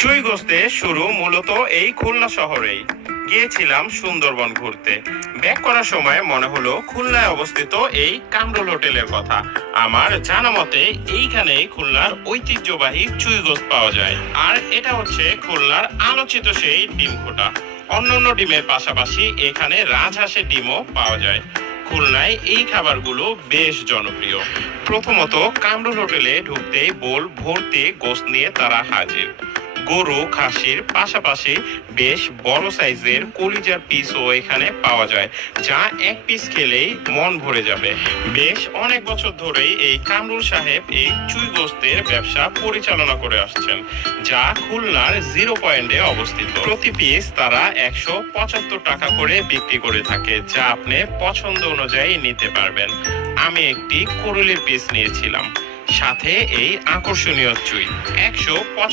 চুই গোস্তে শুরু মূলত এই খুলনা শহরেই। গিয়েছিলাম সুন্দরবন ঘুরতে। ব্যাক করার সময় মনে হলো খুলনায় অবস্থিত এই কামরুল হোটেলের কথা। আমার জানা মতে এইখানেই খুলনার ঐতিহ্যবাহী চুই গোস্ত পাওয়া যায়। আর এটা হচ্ছে খুলনার আলোচিত সেই ডিম খোটা। অন্যান্য ডিমের পাশাপাশি এখানে রাজহাঁসের ডিমও পাওয়া যায়। খুলনায় এই খাবারগুলো বেশ জনপ্রিয়। প্রথমত কামরুল হোটেলে ঢুকতেই বোল ভর্তি গোস্ত নিয়ে তারা হাজির। গরু খাসির পাশাপাশি বেশ বড় সাইজের কলিজার পিসও এখানে পাওয়া যায়, যা এক পিস খেলেই মন ভরে যাবে। বেশ অনেক বছর ধরেই এই কামরুল সাহেব এই চুই গোস্তের ব্যবসা পরিচালনা করে আসছেন, যা খুলনার 0 পয়েন্টে অবস্থিত। প্রতি পিস তারা 175 টাকা করে বিক্রি করে থাকে, যা আপনি পছন্দ অনুযায়ী নিতে পারবেন। আমি একটি করুলির পিস নিয়েছিলাম, সাথে এই আকর্ষণীয় চুই। 175